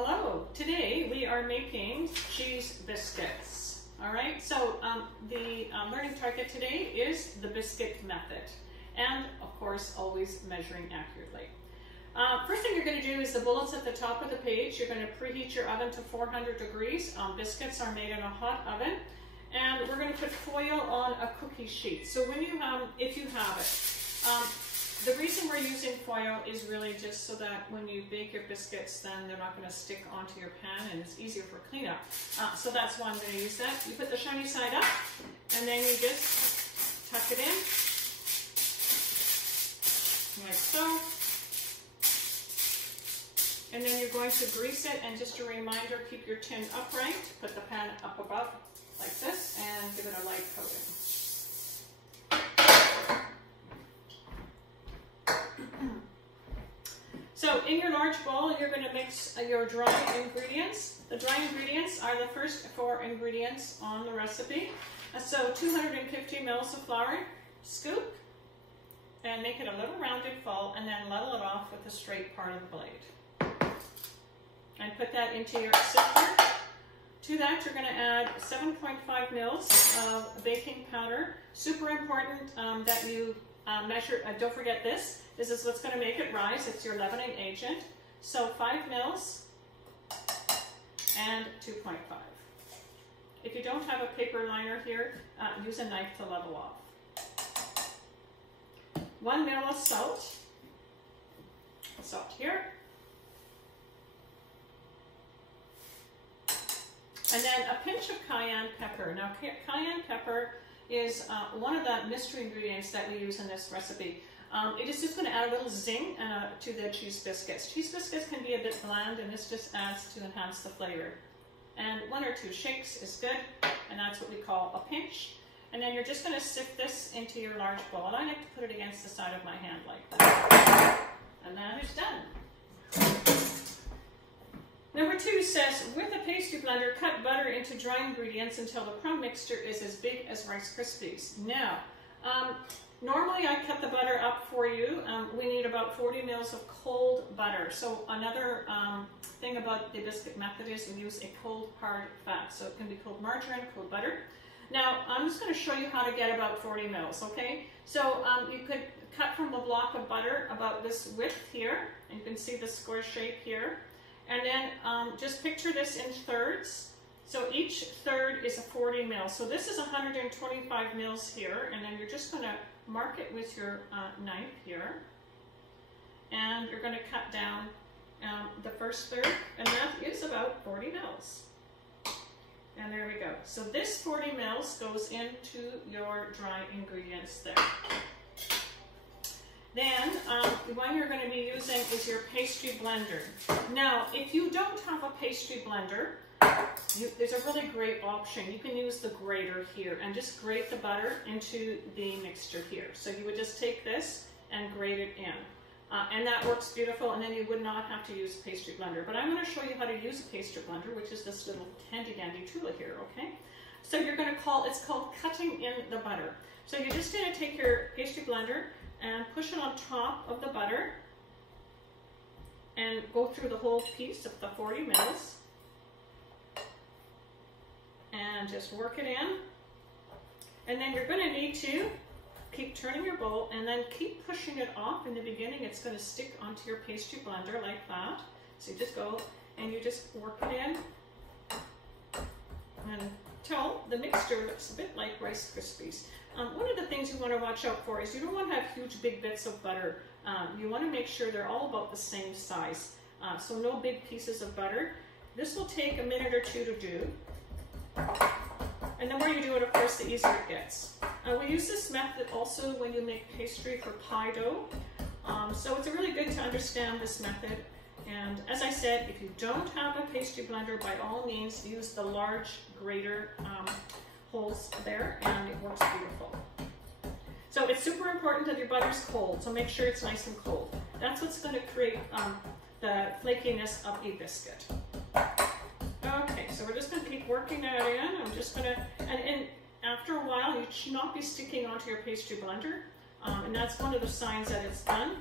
Hello, today we are making cheese biscuits. All right, so the learning target today is the biscuit method. And of course, always measuring accurately. First thing you're going to do is the bullets at the top of the page. You're going to preheat your oven to 400 degrees. Biscuits are made in a hot oven. And we're going to put foil on a cookie sheet. So when you if you have it, the reason we're using foil is really just so that when you bake your biscuits, then they're not going to stick onto your pan and it's easier for cleanup. So that's why I'm going to use that. You put the shiny side up and then you just tuck it in, like so. And then you're going to grease it, and just a reminder, keep your tin upright, put the pan up above like this, and give it a light coating. So in your large bowl, you're going to mix your dry ingredients. The dry ingredients are the first 4 ingredients on the recipe. So 250 mils of flour, scoop, and make it a little rounded fall, and then level it off with the straight part of the blade. And put that into your sifter. To that, you're going to add 7.5 mils of baking powder. Super important that you measure, don't forget this. This is what's going to make it rise. It's your leavening agent. So 5 mils and 2.5. If you don't have a paper liner here, use a knife to level off. 1 mil of salt. Salt here. And then a pinch of cayenne pepper. Now, cayenne pepper is one of the mystery ingredients that we use in this recipe. It is just going to add a little zing to the cheese biscuits. Cheese biscuits can be a bit bland, and this just adds to enhance the flavor. And 1 or 2 shakes is good, and that's what we call a pinch. And then you're just going to sift this into your large bowl. And I like to put it against the side of my hand like that. And that is done. Number 2 says, with a pastry blender, cut butter into dry ingredients until the crumb mixture is as big as Rice Krispies. Now, normally I cut the butter up for you. We need about 40 mils of cold butter. So another thing about the biscuit method is we use a cold hard fat. So it can be cold margarine, cold butter. Now, I'm just going to show you how to get about 40 mils, okay? So you could cut from the block of butter about this width here. And you can see the square shape here. And then just picture this in thirds. So each third is a 40 mils. So this is 125 mils here. And then you're just going to mark it with your knife here. And you're going to cut down the first third. And that is about 40 mils. And there we go. So this 40 mils goes into your dry ingredients there. Then, the one you're going to be using is your pastry blender. Now, if you don't have a pastry blender, there's a really great option. You can use the grater here and just grate the butter into the mixture here. So you would just take this and grate it in. And that works beautiful, and then you would not have to use a pastry blender. But I'm going to show you how to use a pastry blender, which is this little handy-dandy tool here, okay? So you're going to it's called cutting in the butter. So you're just going to take your pastry blender and push it on top of the butter and go through the whole piece of the 40 mils and just work it in. And then you're going to need to keep turning your bowl and then keep pushing it off. In the beginning, it's going to stick onto your pastry blender like that. So you just go and you just work it in until the mixture looks a bit like Rice Krispies. One of the things you want to watch out for is you don't want to have huge big bits of butter. You want to make sure they're all about the same size. So no big pieces of butter. This will take a minute or 2 to do. And the more you do it, of course, the easier it gets. We use this method also when you make pastry for pie dough. So it's really good to understand this method. And as I said, if you don't have a pastry blender, by all means, use the large grater holes there, and it works beautiful. So it's super important that your butter's cold, so make sure it's nice and cold. That's what's going to create the flakiness of a biscuit. Okay, so we're just going to keep working that in. I'm just going to, and after a while, you should not be sticking onto your pastry blender, and that's one of the signs that it's done.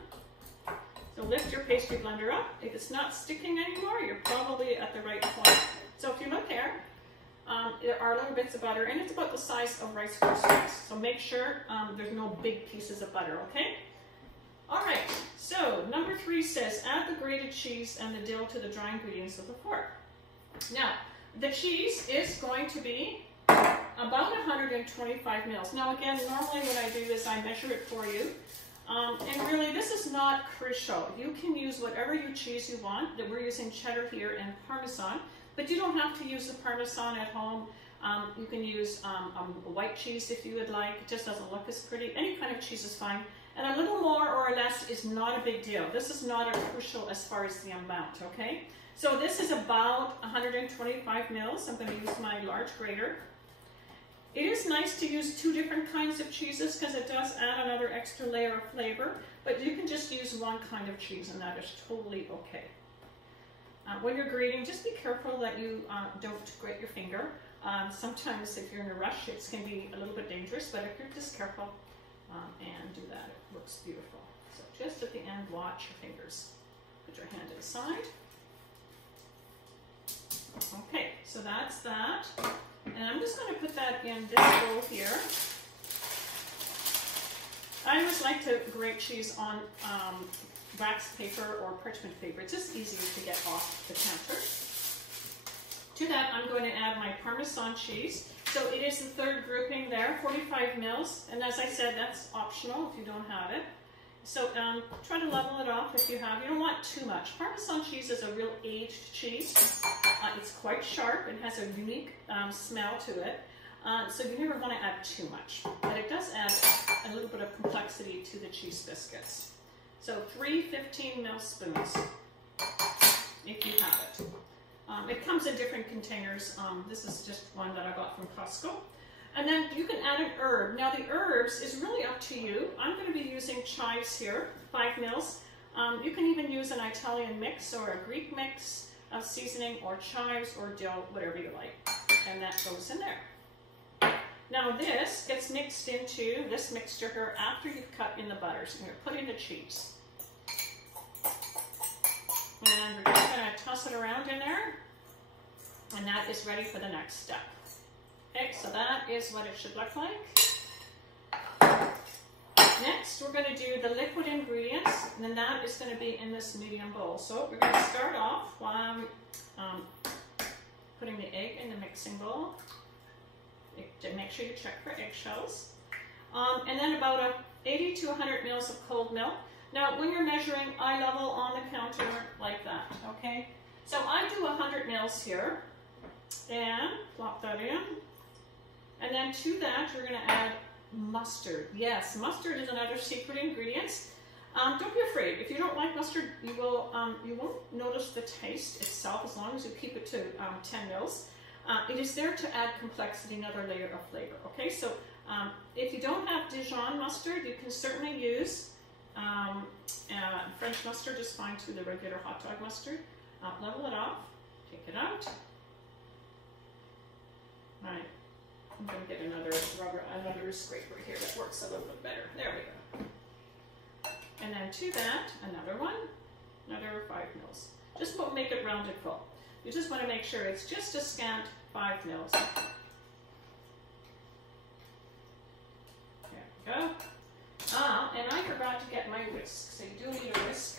So lift your pastry blender up. If it's not sticking anymore, you're probably at the right point. So if you look there are little bits of butter, and it's about the size of Rice Krispies. So make sure there's no big pieces of butter, okay? All right, so number 3 says, add the grated cheese and the dill to the dry ingredients with a fork. Now, the cheese is going to be about 125 mils. Now again, normally what I do is I measure it for you. And really, this is not crucial. You can use whatever cheese you want. That we're using cheddar here and Parmesan, but you don't have to use the Parmesan at home. You can use white cheese if you would like. It just doesn't look as pretty. Any kind of cheese is fine. And a little more or less is not a big deal. This is not a crucial as far as the amount, okay? So this is about 125 mils. I'm going to use my large grater. It is nice to use 2 different kinds of cheeses because it does add another extra layer of flavor, but you can just use one kind of cheese and that is totally okay. When you're grating, just be careful that you don't grate your finger. Sometimes if you're in a rush, it can be a little bit dangerous, but if you're just careful and do that, it looks beautiful. So just at the end, watch your fingers. Put your hand inside. Okay, so that's that. And I'm just going to put that in this bowl here. I always like to grate cheese on wax paper or parchment paper. It's just easier to get off the counter. To that, I'm going to add my Parmesan cheese. So it is the 3rd grouping there, 45 mils. And as I said, that's optional if you don't have it. So try to level it off if you have. You don't want too much. Parmesan cheese is a real aged cheese. It's quite sharp and has a unique smell to it. So you never want to add too much. But it does add a little bit of complexity to the cheese biscuits. So 3 15-ml spoons, if you have it. It comes in different containers. This is just one that I got from Costco. And then you can add an herb. Now the herbs is really up to you. I'm going to be using chives here, 5 mils. You can even use an Italian mix or a Greek mix of seasoning or chives or dill, whatever you like. And that goes in there. Now this gets mixed into this mixture here after you've cut in the butters. And you're putting the cheese. And we're just going to toss it around in there. And that is ready for the next step. Okay, so that is what it should look like. Next, we're going to do the liquid ingredients, and then that is going to be in this medium bowl. So we're going to start off while I'm putting the egg in the mixing bowl. Make sure you check for eggshells. And then about 80 to 100 mils of cold milk. Now, when you're measuring eye level on the counter like that, okay? So I do 100 mils here, and plop that in. And then to that, you're going to add mustard. Yes, mustard is another secret ingredient. Don't be afraid. If you don't like mustard, you won't notice the taste itself as long as you keep it to 10 mils. It is there to add complexity, another layer of flavor. Okay, so if you don't have Dijon mustard, you can certainly use French mustard is fine too, the regular hot dog mustard. Level it off, take it out. All right. I'm going to get another scraper here that works a little bit better. There we go. And then to that, another one, another 5 mils. Just make it rounded full. You just want to make sure it's just a scant 5 mils. There we go. And I forgot to get my whisk, so you do need a whisk.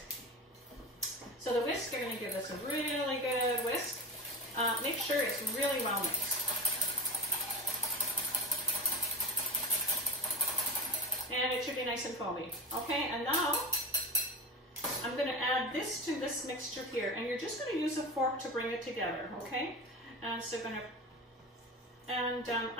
So the whisk, you're going to give this a really good whisk. Make sure it's really well mixed. And it should be nice and foamy. Okay, and now I'm going to add this to this mixture here, and you're just going to use a fork to bring it together, okay? And so I'm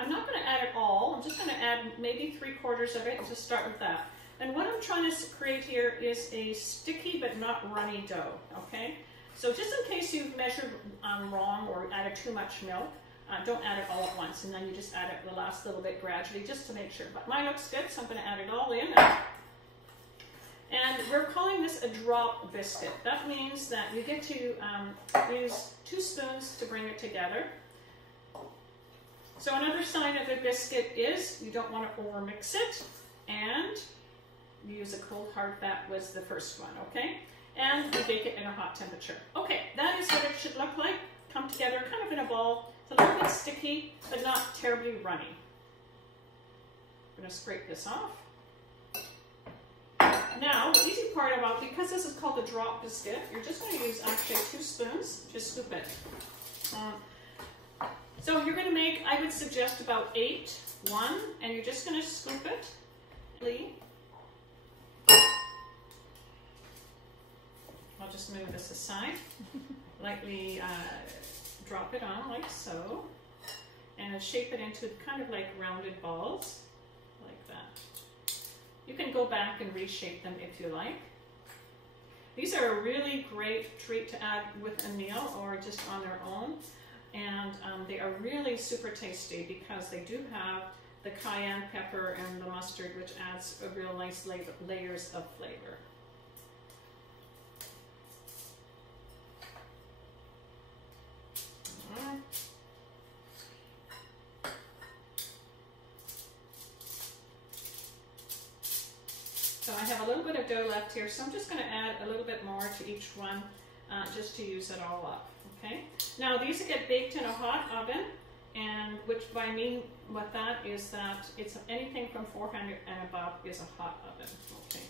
not going to add it all. I'm just going to add maybe 3/4 of it to start with that. And what I'm trying to create here is a sticky but not runny dough, okay? So just in case you've measured wrong or added too much milk, don't add it all at once, and then you just add it the last little bit gradually just to make sure. But mine looks good, so I'm going to add it all in. And we're calling this a drop biscuit. That means that you get to use 2 spoons to bring it together. So another sign of a biscuit is you don't want to overmix it, and you use a cold hard. That was the first one, okay? and we bake it in a hot temperature. Okay, that is what it should look like. Come together kind of in a ball. It's a little bit sticky, but not terribly runny. I'm going to scrape this off. Now, the easy part about, because this is called a drop biscuit, you're just going to use actually 2 spoons to scoop it. So you're going to make, I would suggest about 8, and you're just going to scoop it. I'll just move this aside. Lightly drop it on like so, and shape it into kind of like rounded balls, like that. You can go back and reshape them if you like. These are a really great treat to add with a meal or just on their own, and they are really super tasty because they do have the cayenne pepper and the mustard, which adds a real nice layers of flavor. So I have a little bit of dough left here, so I'm just going to add a little bit more to each one just to use it all up. Okay. Now these get baked in a hot oven, and which by mean what that is that it's anything from 400 and above is a hot oven. Okay.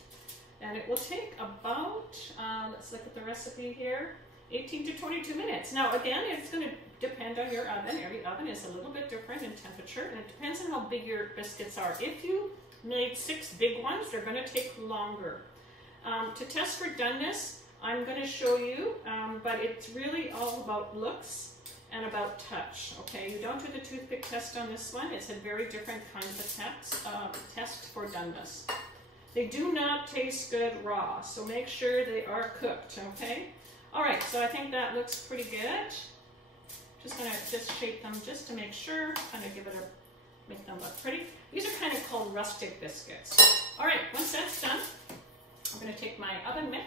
And it will take about, let's look at the recipe here, 18 to 22 minutes. Now again, it's going to depend on your oven. Every oven is a little bit different in temperature, and it depends on how big your biscuits are. If you made 6 big ones, they're going to take longer. To test for doneness, I'm going to show you, but it's really all about looks and about touch. Okay, you don't do the toothpick test on this one. It's a very different kind of a test for doneness. They do not taste good raw, so make sure they are cooked. Okay. All right, so I think that looks pretty good. Just going to shape them just to make sure, kind of make them look pretty. These are kind of called rustic biscuits. All right, once that's done, I'm going to take my oven mitt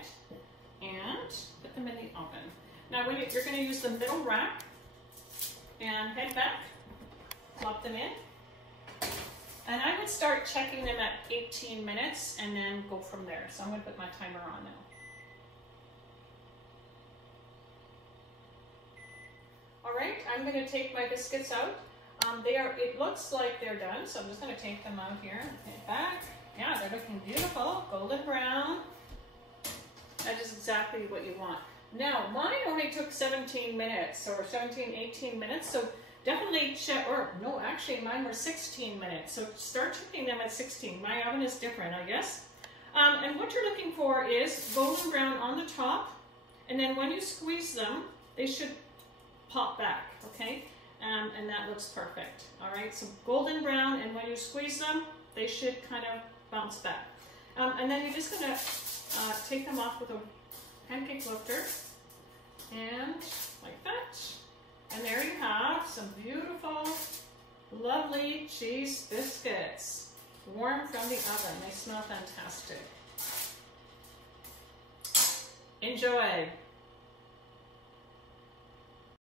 and put them in the oven. Now you're going to use the middle rack and head back, plop them in. And I would start checking them at 18 minutes and then go from there. So I'm going to put my timer on now. All right, I'm going to take my biscuits out. It looks like they're done, so I'm just going to take them out here and head back. Yeah, they're looking beautiful, golden brown. That is exactly what you want. Now, mine only took 17 minutes, or 17, 18 minutes, so definitely check, or no, actually mine were 16 minutes, so start checking them at 16. My oven is different, I guess. And what you're looking for is golden brown on the top, and then when you squeeze them, they should pop back, okay? And that looks perfect. All right, so golden brown, and when you squeeze them, they should kind of bounce back. And then you're just gonna take them off with a pancake lifter, and like that. And there you have some beautiful, lovely cheese biscuits, warm from the oven. They smell fantastic. Enjoy.